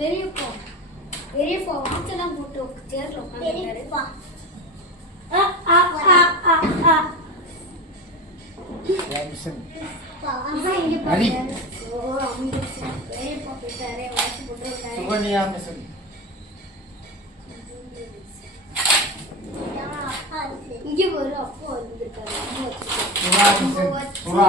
பெரியப்பா பெரியப்பா வாட்செல்லாம் போட்டு சேர்ல உட்காந்துருக்காரு சுகன்யா மிஷன் இங்க ஒரு அப்பா வந்திருக்காரு சுகா மிஷன் சுகா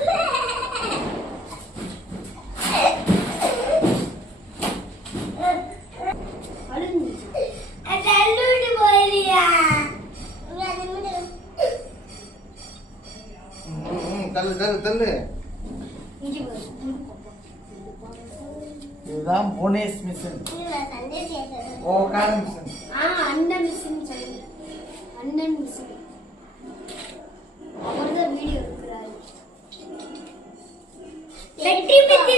தள்ளு தள்ளு தள்ளு. இதுதான் புனேஸ் மிஷன் ஓ கால மிஷன் ஆ, அண்ணன் மிஸ்ன்னு சொல்லு. அண்ணன் மிஸ். அவர்தான் வீடியோ எடுக்கிறாரு. வெட்டி விட்டு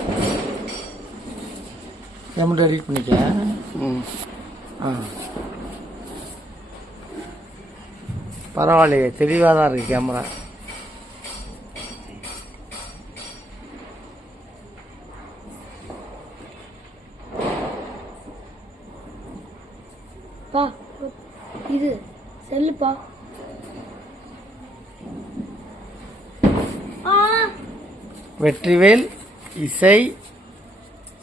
முடியா எம்மிட்ட எடிட் பண்ணிக்க. ம். ஆ. பரவாயில்லையே தெளிவாக தான் இருக்கு கேமரா பா இது செல்லுப்பா. ஆ. வெற்றிவேல் இசை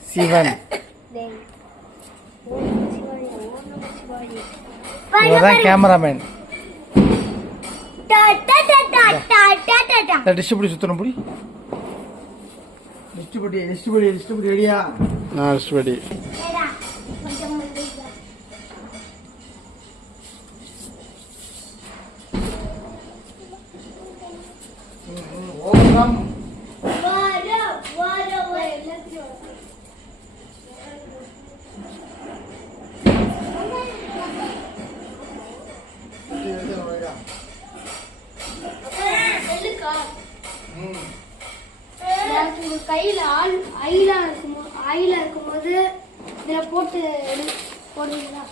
சிவன். இவர்தான் கேமராமேன் டிஷ் பிடி சுத்தணும் பிடி டிஸ்ட் பிடி டிஸ்ட் பிடி டிஸ்ட் பிடி ரெடியா ஆ டிஸ்ட் பிடி ஓம் கையில் ஆள் ஐலாக இருக்கும் ஆயிலாக இருக்கும்போது இதில் போட்டு போடுவீங்களா?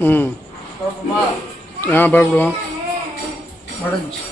ம். ஆ பரப்பிடுவோம். முடிஞ்சு